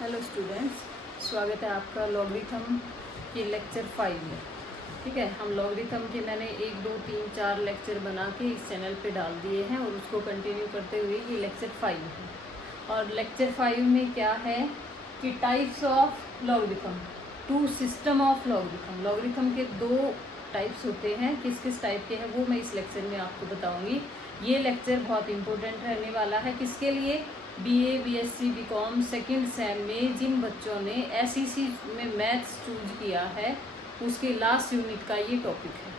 Hello students, स्वागत है आपका लॉगरिथम के लेक्चर 5 में। ठीक है, हम लॉगरिथम के मैंने 1 2 3 4 लेक्चर बना के इस चैनल पे डाल दिए हैं और उसको कंटिन्यू करते हुए ये लेक्चर 5 है। और लेक्चर 5 में क्या है कि types of logarithm, 2 system of logarithm. Logarithm के 2 टाइप्स होते हैं, किस किस टाइप के हैं वो मैं इस लेक्चर में आपको बताऊँगी। ये लेक्चर बहुत इंपॉर्टेंट रहने वाला है किसके लिए, BA, BSc, BCom second sem में जिन बच्चों ने एसईसी में मैथ्स चूज किया है उसके लास्ट यूनिट का ये टॉपिक है।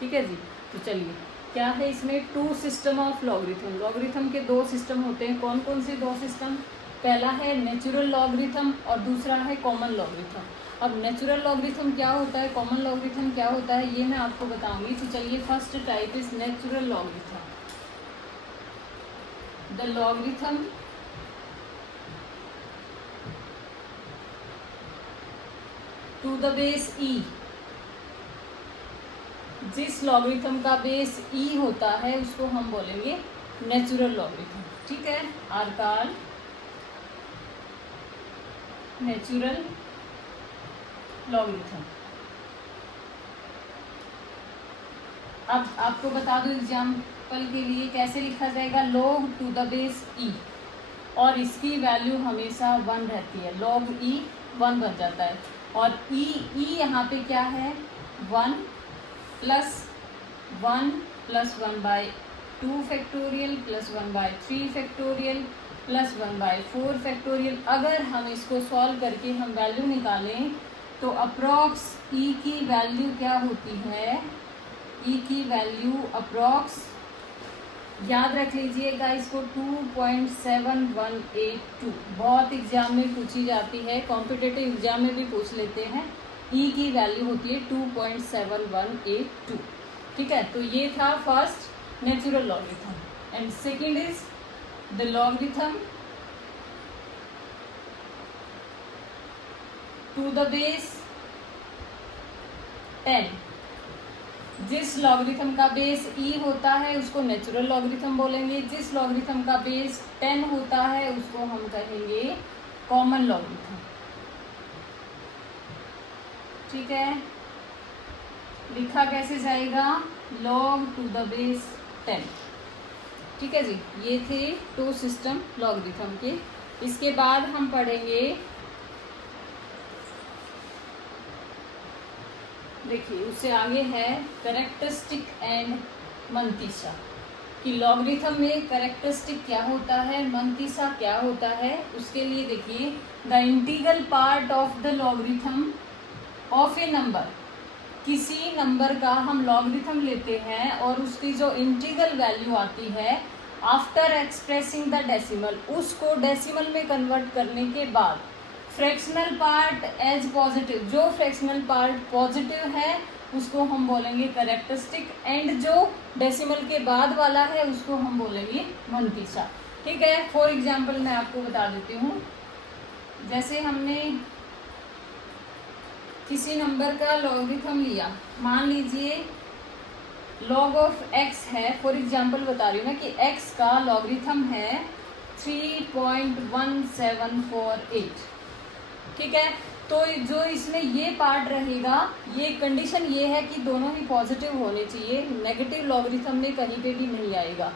ठीक है जी, तो चलिए क्या है इसमें 2 सिस्टम ऑफ लॉगरिथम। लॉगरिथम के 2 सिस्टम होते हैं। कौन कौन से 2 सिस्टम? पहला है नेचुरल लॉगरिथम और दूसरा है कॉमन लॉगरिथम। अब नेचुरल लॉगरिथम क्या होता है, कॉमन लॉगरिथम क्या होता है, ये मैं आपको बताऊंगी। तो चलिए, first type is natural logarithm. The logarithm to the base E. जिस लॉगरिथम का बेस ई होता है उसको हम बोलेंगे नेचुरल लॉगरिथम। ठीक है, आर कॉल्ड नेचुरल लॉगरिथम। अब आपको बता दूं एग्जाम्पल के लिए कैसे लिखा जाएगा, log टू द बेस ई, और इसकी वैल्यू हमेशा 1 रहती है। log ई 1 बन जाता है। और ई यहाँ पे क्या है, 1 plus 1 plus 1/2 factorial plus 1/3 factorial plus 1/4 factorial. अगर हम इसको सॉल्व करके हम वैल्यू निकालें तो अप्रॉक्स ई की वैल्यू क्या होती है, ई की वैल्यू अप्रॉक्स, याद रख लीजिएगा इसको, 2.7182। बहुत एग्जाम में पूछी जाती है, कॉम्पिटिटिव एग्जाम में भी पूछ लेते हैं। ई की वैल्यू होती है 2.7182। ठीक है, तो ये था first natural logarithm. And second is the logarithm to the base 10। जिस लॉगरिथम का बेस ई होता है उसको नेचुरल लॉगरिथम बोलेंगे। जिस लॉगरिथम का बेस 10 होता है उसको हम कहेंगे कॉमन लॉगरिथम। ठीक है, लिखा कैसे जाएगा, log टू द बेस 10। ठीक है जी, ये थे 2 सिस्टम लॉगरिथम के। इसके बाद हम पढ़ेंगे, देखिए उससे आगे है कैरेक्टरिस्टिक एंड मंतीसा, कि लॉगरिथम में कैरेक्टरिस्टिक क्या होता है, मंतीसा क्या होता है। उसके लिए देखिए, the integral part of the logarithm of A number. किसी नंबर का हम लॉगरिथम लेते हैं और उसकी जो इंटीग्रल वैल्यू आती है आफ्टर एक्सप्रेसिंग द डेसिमल, उसको डेसिमल में कन्वर्ट करने के बाद फ्रैक्शनल पार्ट एज पॉजिटिव, जो फ्रैक्शनल पार्ट पॉजिटिव है उसको हम बोलेंगे कैरेक्टरिस्टिक, एंड जो डेसिमल के बाद वाला है उसको हम बोलेंगे मंतीसा। ठीक है, फॉर एग्जांपल मैं आपको बता देती हूँ। जैसे हमने किसी नंबर का लॉगरिथम लिया, मान लीजिए log ऑफ x है, फॉर एग्जांपल बता रही हूँ मैं कि x का लॉगरिथम है 3.1748। ठीक है, तो जो इसमें ये पार्ट रहेगा, ये कंडीशन ये है कि दोनों ही पॉजिटिव होने चाहिए, नेगेटिव लॉगरिथम में कहीं पे भी नहीं आएगा।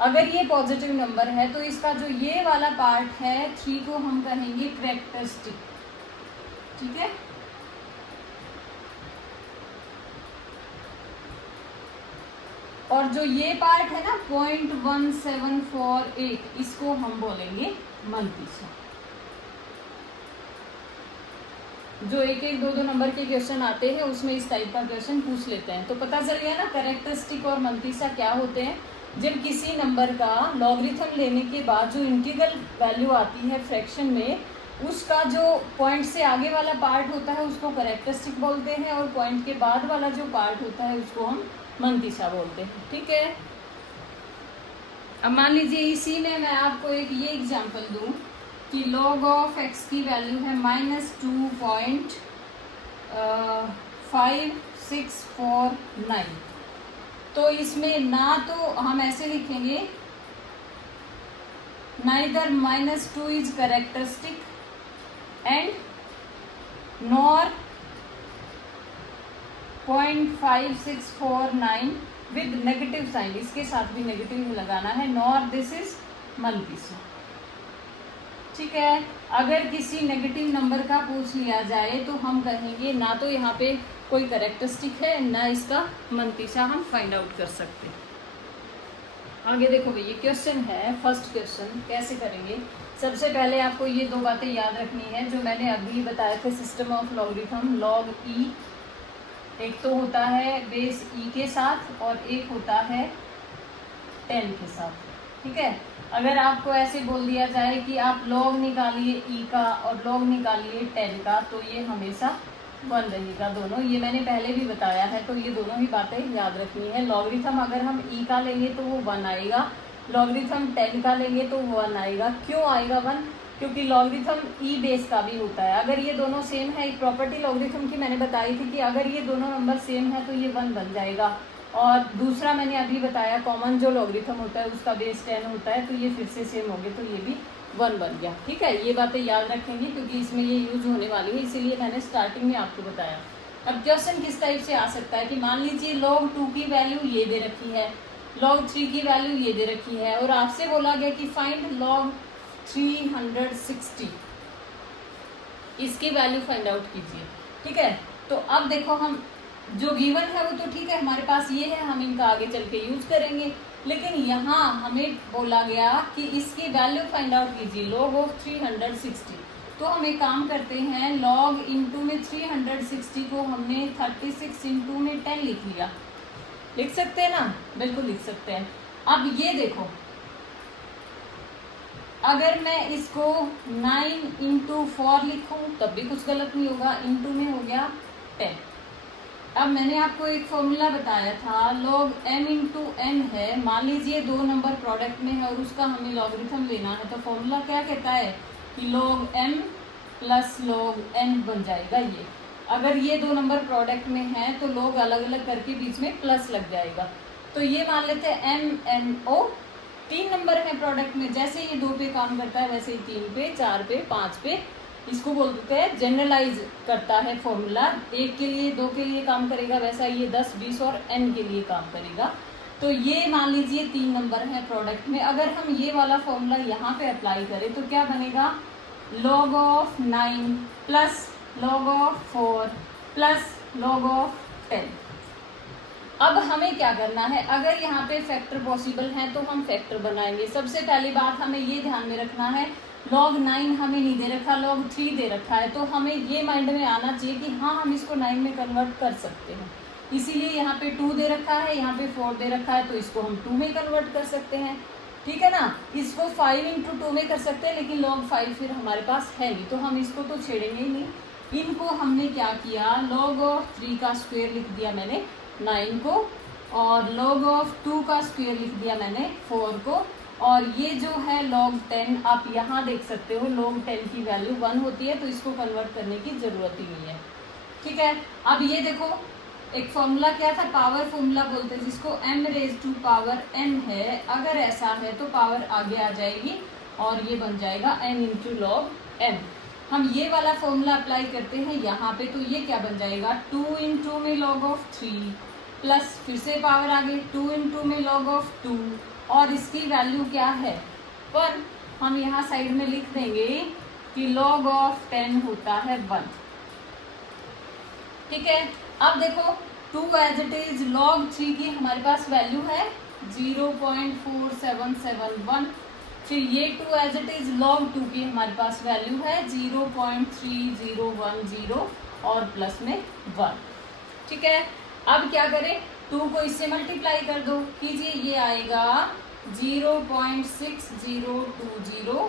अगर ये पॉजिटिव नंबर है तो इसका जो ये वाला पार्ट है 3 को हम कहेंगे कैरेक्टरिस्टिक। ठीक है, और जो ये पार्ट है ना 0.1748, इसको हम बोलेंगे मंतीसा। जो 1 1 2 2 नंबर के क्वेश्चन आते हैं उसमें इस टाइप का क्वेश्चन पूछ लेते हैं। तो पता चल गया ना कैरेक्टरिस्टिक और मंतीसा क्या होते हैं। जब किसी नंबर का लॉगरिथम लेने के बाद जो इंटीग्रल वैल्यू आती है फ्रैक्शन में, उसका जो पॉइंट से आगे वाला पार्ट होता है उसको कैरेक्टरिस्टिक बोलते हैं, और पॉइंट के बाद वाला जो पार्ट होता है उसको हम मंतीसा बोलते हैं। ठीक है, अब मान लीजिए इसी में मैं आपको एक ये एग्जांपल दूं कि log ऑफ x की वैल्यू है -2.5649। तो इसमें ना तो हम ऐसे लिखेंगे, neither -2 is characteristic and nor 0.5649 with negative sign, इसके साथ भी नेगेटिव लगाना है, नॉर दिस इज मल्टीसो। ठीक है, अगर किसी नेगेटिव नंबर का पूछ लिया जाए तो हम कहेंगे ना तो यहाँ पे कोई करेक्टरिस्टिक है ना इसका मंतीसा हम फाइंड आउट कर सकते। आगे देखो भैया क्वेश्चन है, फर्स्ट क्वेश्चन कैसे करेंगे। सबसे पहले आपको ये दो बातें याद रखनी है जो मैंने अभी बताए थे सिस्टम ऑफ लॉगरिथम। लॉग ई एक तो होता है बेस ई के साथ और एक होता है 10 के साथ। ठीक है, अगर आपको ऐसे बोल दिया जाए कि आप लॉग निकालिए ई का और लॉग निकालिए 10 का तो ये हमेशा 1 रहेगा दोनों। ये मैंने पहले भी बताया है, तो ये दोनों ही बातें याद रखनी है। लॉगरिथम अगर हम ई का लेंगे तो वो 1 आएगा, लॉगरिथम 10 का लेंगे तो वो 1 आएगा। क्यों आएगा 1? क्योंकि लॉगरिथम ई बेस का भी होता है। अगर ये दोनों सेम है, एक प्रॉपर्टी लॉगरिथम की मैंने बताई थी कि अगर ये दोनों नंबर सेम है तो ये 1 बन जाएगा। और दूसरा मैंने अभी बताया कॉमन जो लॉगरिथम होता है उसका बेस 10 होता है, तो ये फिर से सेम हो गए तो ये भी 1 बन गया। ठीक है, ये बातें याद रखेंगे क्योंकि इसमें ये यूज होने वाली है, इसीलिए मैंने स्टार्टिंग में आपको बताया। अब क्वेश्चन किस टाइप से आ सकता है कि मान लीजिए log 2 की वैल्यू ये दे रखी है, log 3 की वैल्यू ये दे रखी है और आपसे बोला गया कि फाइंड log 360, इसकी वैल्यू फाइंड आउट कीजिए। ठीक है, तो अब देखो हम जो गिवन है वो तो ठीक है हमारे पास ये है, हम इनका आगे चल के यूज करेंगे, लेकिन यहाँ हमें बोला गया कि इसकी वैल्यू फाइंड आउट कीजिए log ऑफ 360। तो हम एक काम करते हैं, log इंटू में 360 को हमने 36 इंटू में 10 लिख लिया। लिख सकते हैं ना? बिल्कुल लिख सकते हैं। अब ये देखो, अगर मैं इसको 9 इंटू 4 लिखूं तब भी कुछ गलत नहीं होगा, इंटू में हो गया 10। अब मैंने आपको एक फॉर्मूला बताया था, log m इंटू n है। मान लीजिए दो नंबर प्रोडक्ट में है और उसका हमें लॉगरिथम लेना है, तो फॉर्मूला क्या कहता है कि log m plus log n बन जाएगा ये। अगर ये दो नंबर प्रोडक्ट में है तो लोग अलग अलग करके बीच में प्लस लग जाएगा। तो ये मान लेते हैं m n o, 3 नंबर है प्रोडक्ट में, जैसे ये 2 पे काम करता है वैसे ही 3 पे, 4 पे, 5 पे, इसको बोलते हैं जनरलाइज करता है फॉर्मूला। 1 के लिए 2 के लिए काम करेगा, वैसा ये 10, 20 और n के लिए काम करेगा। तो ये मान लीजिए 3 नंबर है प्रोडक्ट में, अगर हम ये वाला फॉर्मूला यहाँ पे अप्लाई करें तो क्या बनेगा, log of 9 plus log of 4 plus log of 10। अब हमें क्या करना है, अगर यहाँ पे फैक्टर पॉसिबल है तो हम फैक्टर बनाएंगे। सबसे पहली बात हमें ये ध्यान में रखना है, log 9 हमें नहीं दे रखा, log 3 दे रखा है, तो हमें ये माइंड में आना चाहिए कि हाँ हम इसको 9 में कन्वर्ट कर सकते हैं। इसीलिए यहाँ पे 2 दे रखा है, यहाँ पे 4 दे रखा है, तो इसको हम 2 में कन्वर्ट कर सकते हैं। ठीक है ना, इसको 5 इंटू 2 में कर सकते हैं, लेकिन log 5 फिर हमारे पास है नहीं, तो हम इसको तो छेड़ेंगे ही नहीं। इनको हमने क्या किया, log ऑफ 3 का स्क्वायर लिख दिया मैंने 9 को, और log ऑफ 2 का स्क्वायर लिख दिया मैंने 4 को, और ये जो है log 10 आप यहाँ देख सकते हो, log 10 की वैल्यू 1 होती है, तो इसको कन्वर्ट करने की जरूरत ही नहीं है। ठीक है, अब ये देखो एक फॉर्मूला क्या था, पावर फॉर्मूला बोलते हैं जिसको m raise to power n है। अगर ऐसा है तो पावर आगे आ जाएगी और ये बन जाएगा n इंटू log m। हम ये वाला फॉर्मूला अप्लाई करते हैं यहाँ पे, तो ये क्या बन जाएगा, 2 इंटू में log ऑफ 3 प्लस फिर से पावर आगे 2 इंटू में log ऑफ 2, और इसकी वैल्यू क्या है 1। हम यहाँ साइड में लिख देंगे कि log ऑफ 10 होता है 1। ठीक है, अब देखो 2 एज इट इज, log 3 की हमारे पास वैल्यू है 0.4771, फिर ये 2 एज इट इज, log 2 की हमारे पास वैल्यू है 0.3010 और प्लस में 1। ठीक है, अब क्या करें, 2 को इससे मल्टीप्लाई कर दो, कीजिए, ये आएगा 0.6020।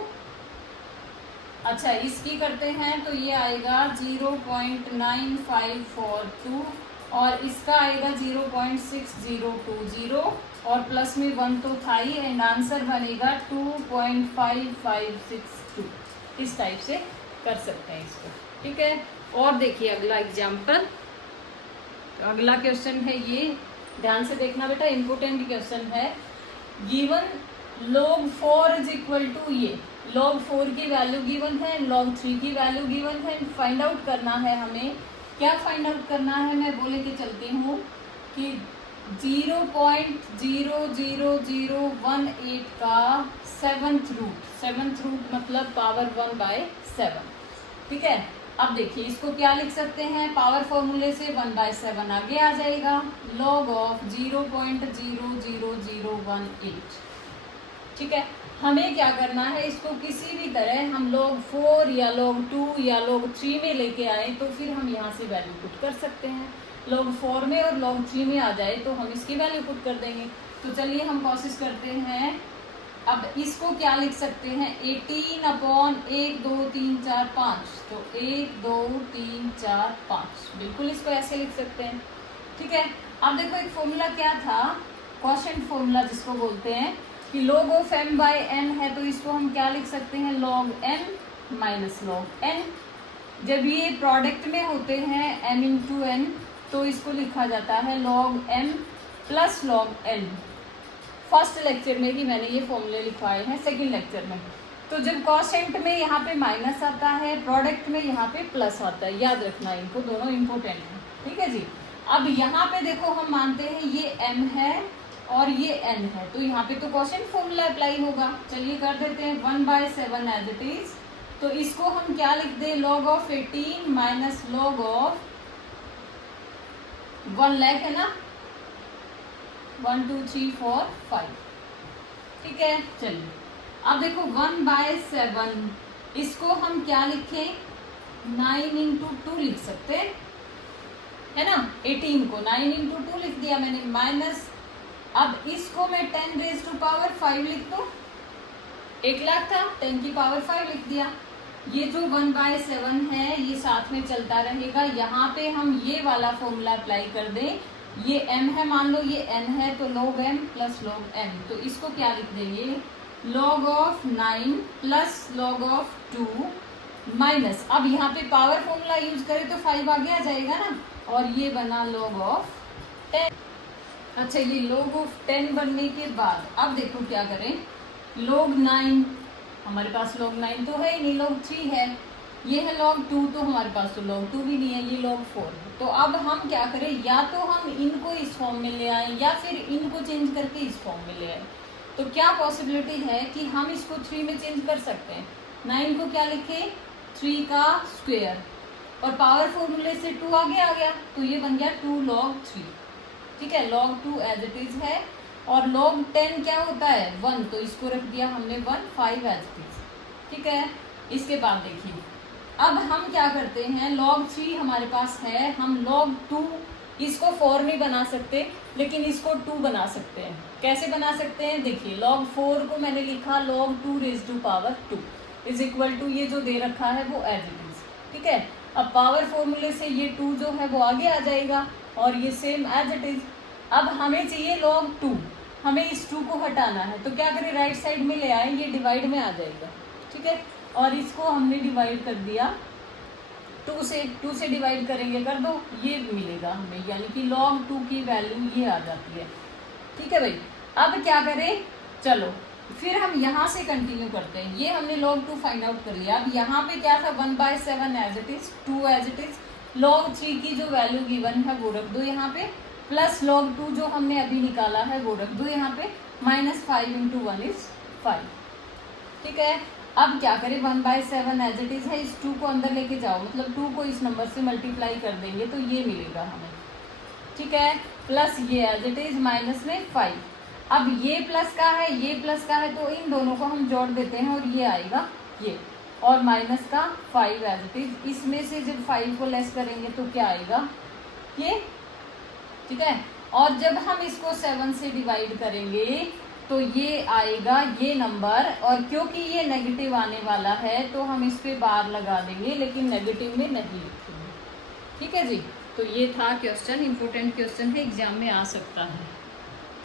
अच्छा इसकी करते हैं तो ये आएगा 0.9542 और इसका आएगा 0.6020 और प्लस में 1 तो था ही, एंड आंसर बनेगा 2.5562। इस टाइप से कर सकते हैं इसको। ठीक है, और देखिए अगला एग्जाम्पल, तो अगला क्वेश्चन है ये, ध्यान से देखना बेटा, इम्पोर्टेंट क्वेश्चन है। Given log 4 is equal to ये, log 4 की वैल्यू गिवन है, log 3 की वैल्यू गिवन है। फाइंड आउट करना है हमें, क्या फाइंड आउट करना है, मैं बोले के चलती हूँ कि 0.00018 का सेवंथ रूट मतलब पावर 1/7। ठीक है, अब देखिए इसको क्या लिख सकते हैं, पावर फॉर्मूले से 1/7 आगे आ जाएगा, log ऑफ 0.00018। ठीक है, हमें क्या करना है, इसको किसी भी तरह हम log 4 या log 2 या log 3 में लेके आए तो फिर हम यहाँ से वैल्यू पुट कर सकते हैं। log 4 में और log 3 में आ जाए तो हम इसकी वैल्यू पुट कर देंगे। तो चलिए हम कोशिश करते हैं। अब इसको क्या लिख सकते हैं, 18/1 2 3 4 5। तो 1 2 3 4 5 बिल्कुल इसको ऐसे लिख सकते हैं। ठीक है, अब देखो एक फॉर्मूला क्या था, क्वोशिएंट फॉर्मूला जिसको बोलते हैं कि log ऑफ m/n है, तो इसको हम क्या लिख सकते हैं, log m minus log n। जब ये प्रोडक्ट में होते हैं m इंटू n तो इसको लिखा जाता है log m plus log n। First lecture में ही मैंने ये फॉर्मूले लिखवाए हैं, सेकंड लेक्चर में। तो जब क्वोशिएंट में यहाँ पे माइनस आता है, प्रोडक्ट में यहाँ पे प्लस आता है, याद रखना इनको, दोनों इम्पोर्टेंट है। ठीक है जी, अब यहाँ पे देखो हम मानते हैं ये m है और ये n है, तो यहाँ पे तो क्वोशिएंट फॉर्मूला अप्लाई होगा। चलिए कर देते हैं 1/7 एज इट इज। तो इसको हम क्या लिख दें, log of 18 minus log of 1 lakh है ना, 1 2 3 4 5। ठीक है, चलिए अब देखो 1/7 इसको हम क्या लिखें, 9 इंटू 2 लिख सकते हैं, है ना। 18 को 9 इंटू 2 लिख दिया मैंने, माइनस अब इसको मैं 10⁵ लिख दूं, 1 लाख था, 10 की पावर 5 लिख दिया। ये जो 1/7 है ये साथ में चलता रहेगा। यहाँ पे हम ये वाला फॉर्मूला अप्लाई कर दें, ये m है, मान लो ये n है, तो log m plus log n। तो इसको क्या लिख देंगे, log of 9 plus log of 2 minus, अब यहाँ पे पावर फॉर्मूला यूज करें तो 5 आगे आ जाएगा ना, और ये बना log ऑफ 10। अच्छा, ये log ऑफ 10 बनने के बाद अब देखो क्या करें, log 9, हमारे पास log 9 तो है ही नहीं, log 3 है, ये है log 2, तो हमारे पास तो log 2 भी नहीं है, ये log 4 है। तो अब हम क्या करें, या तो हम इनको इस फॉर्म में ले आए या फिर इनको चेंज करके इस फॉर्म में ले आए। तो क्या पॉसिबिलिटी है कि हम इसको 3 में चेंज कर सकते हैं। 9 को क्या लिखे, 3 का स्क्वायर, और पावर फॉर्मूले से 2 आगे आ गया, तो ये बन गया 2 log 3। ठीक है, log 2 एज इट इज है, और log 10 क्या होता है, 1, तो इसको रख दिया हमने 1, 5 एज इट इज। ठीक है, इसके बाद देखिए अब हम क्या करते हैं, log 3 हमारे पास है, हम log 2 इसको 4 नहीं बना सकते, लेकिन इसको 2 बना सकते हैं। कैसे बना सकते हैं, देखिए log 4 को मैंने लिखा log 2 raise to power 2 is equal to, ये जो दे रखा है वो एज इट इज। ठीक है, अब पावर फॉर्मूले से ये 2 जो है वो आगे आ जाएगा, और ये सेम एज इट इज। अब हमें चाहिए log 2, हमें इस 2 को हटाना है, तो क्या करें, राइट साइड में ले आए, ये डिवाइड में आ जाएगा। ठीक है, और इसको हमने डिवाइड कर दिया 2 से डिवाइड करेंगे, कर दो, ये मिलेगा हमें, यानी कि log 2 की वैल्यू ये आ जाती है। ठीक है भाई, अब क्या करें, चलो फिर हम यहाँ से कंटिन्यू करते हैं। ये हमने log 2 फाइंड आउट कर लिया। अब यहाँ पे क्या था, 1/7 as it is, 2 as it is, log 3 की जो वैल्यू गिवन है वो रख दो यहाँ पे, प्लस log 2 जो हमने अभी निकाला है वो रख दो यहाँ पे, माइनस 5 इंटू 1 इज 5। ठीक है, अब क्या करें, 1/7 एज इट इज है, इस 2 को अंदर लेके जाओ, मतलब 2 को इस नंबर से मल्टीप्लाई कर देंगे तो ये मिलेगा हमें। ठीक है, प्लस ये एज इट इज, माइनस में 5। अब ये प्लस का है, ये प्लस का है, तो इन दोनों को हम जोड़ देते हैं और ये आएगा ये, और माइनस का 5 एज इट इज। इसमें से जब 5 को लेस करेंगे तो क्या आएगा, ये। ठीक है, और जब हम इसको 7 से डिवाइड करेंगे तो ये आएगा ये नंबर, और क्योंकि ये नेगेटिव आने वाला है तो हम इस पे बार लगा देंगे, लेकिन नेगेटिव में नहीं लिखेंगे। ठीक है जी, तो ये था क्वेश्चन, इंपॉर्टेंट क्वेश्चन है, एग्जाम में आ सकता है।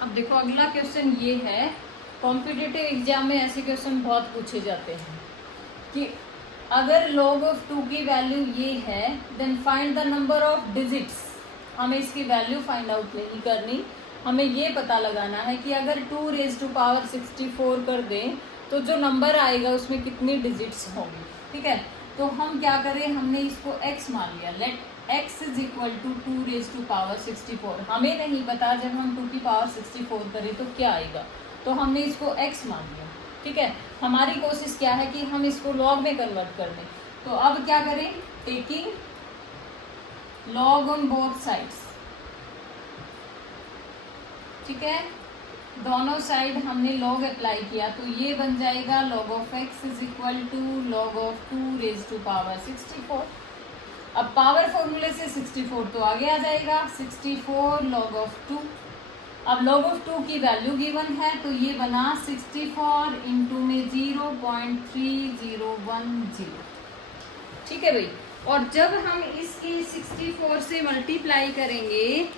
अब देखो अगला क्वेश्चन ये है, कॉम्पिटिटिव एग्जाम में ऐसे क्वेश्चन बहुत पूछे जाते हैं कि अगर log ऑफ 2 की वैल्यू ये है, then find the number of digits. हमें इसकी वैल्यू फाइंड आउट नहीं करनी, हमें ये पता लगाना है कि अगर 2 रेज़ टू पावर 64 कर दें तो जो नंबर आएगा उसमें कितनी डिजिट्स होंगी, ठीक है। तो हम क्या करें, हमने इसको x मान लिया, let x is equal to 2 raise to power 64। हमें नहीं पता जब हम 2 की पावर 64 करें तो क्या आएगा, तो हमने इसको x मान लिया, ठीक है। हमारी कोशिश क्या है कि हम इसको लॉग में कन्वर्ट कर दें। तो अब क्या करें, taking log on both sides, ठीक है। दोनों साइड हमने लॉग अप्लाई किया तो ये बन जाएगा log of x is equal to log of 2 raise to power 64। अब पावर फॉर्मूले से 64 तो आगे आ जाएगा, 64 log ऑफ 2। अब log ऑफ 2 की वैल्यू गिवन है तो ये बना 64 इंटू में 0.3010, ठीक है भाई। और जब हम इसकी 64 से मल्टीप्लाई करेंगे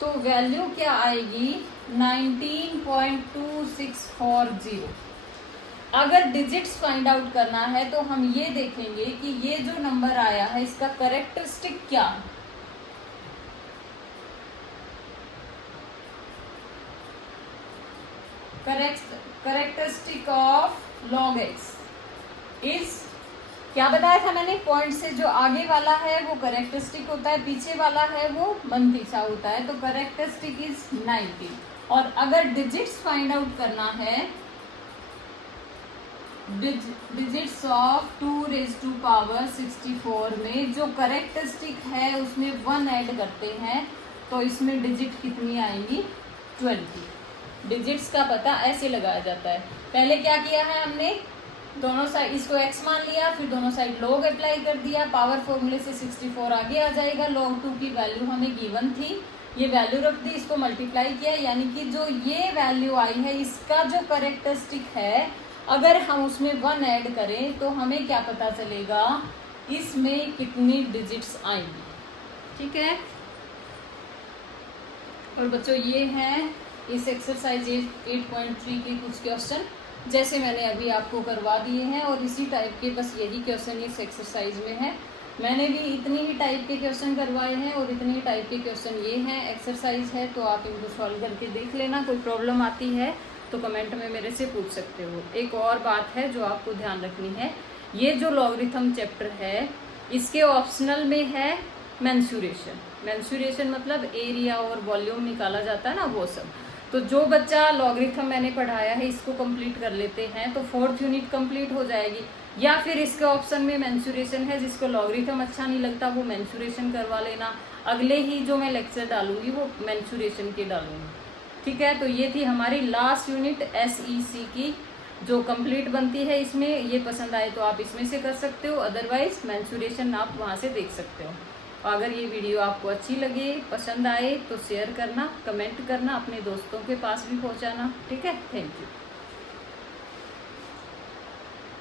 तो वैल्यू क्या आएगी, 19.2640। अगर डिजिट्स फाइंड आउट करना है तो हम ये देखेंगे कि ये जो नंबर आया है इसका करेक्टरिस्टिक क्या है। Characteristic of log x is, क्या बताया था मैंने, पॉइंट से जो आगे वाला है वो करेक्टरिस्टिक होता है, पीछे वाला है वो मनतीसा होता है। तो करेक्टरिस्टिक इज 90। और अगर डिजिट्स फाइंड आउट करना है, digits of 2 raise to power 64 में जो करेक्टरिस्टिक है उसमें 1 ऐड करते हैं तो इसमें डिजिट कितनी आएंगी, 20। डिजिट्स का पता ऐसे लगाया जाता है। पहले क्या किया है हमने, दोनों साइड इसको x मान लिया, फिर दोनों साइड log अप्लाई कर दिया, पावर फॉर्मूले से 64 आगे आ जाएगा, log 2 की वैल्यू हमें गिवन थी, ये वैल्यू रख दी, इसको मल्टीप्लाई किया, यानी कि जो ये वैल्यू आई है इसका जो करेक्टरिस्टिक है अगर हम उसमें 1 ऐड करें तो हमें क्या पता चलेगा, इसमें कितनी डिजिट्स आएंगी, ठीक है। और बच्चों ये हैं इस एक्सरसाइज 8.3 के कुछ क्वेश्चन जैसे मैंने अभी आपको करवा दिए हैं, और इसी टाइप के बस यही क्वेश्चन इस एक्सरसाइज में है। मैंने भी इतनी ही टाइप के क्वेश्चन करवाए हैं और इतनी ही टाइप के क्वेश्चन ये हैं, एक्सरसाइज है, तो आप इनको सॉल्व करके देख लेना। कोई प्रॉब्लम आती है तो कमेंट में मेरे से पूछ सकते हो। एक और बात है जो आपको ध्यान रखनी है, ये जो लॉगरिथम चैप्टर है इसके ऑप्शनल में है मेंसुरेशन। मेंसुरेशन मतलब एरिया और वॉल्यूम निकाला जाता है ना, वो सब। तो जो बच्चा लॉगरिथम मैंने पढ़ाया है इसको कंप्लीट कर लेते हैं तो 4th यूनिट कंप्लीट हो जाएगी। या फिर इसके ऑप्शन में मेंसुरेशन है, जिसको लॉगरिथम अच्छा नहीं लगता वो मेंसुरेशन करवा लेना। अगले ही जो मैं लेक्चर डालूंगी वो मेंसुरेशन के डालूंगी, ठीक है। तो ये थी हमारी लास्ट यूनिट SEC की जो कंप्लीट बनती है। इसमें ये पसंद आए तो आप इसमें से कर सकते हो, अदरवाइज मेंसुरेशन आप वहाँ से देख सकते हो। अगर ये वीडियो आपको अच्छी लगे, पसंद आए तो शेयर करना, कमेंट करना, अपने दोस्तों के पास भी पहुंचाना, ठीक है। Thank you.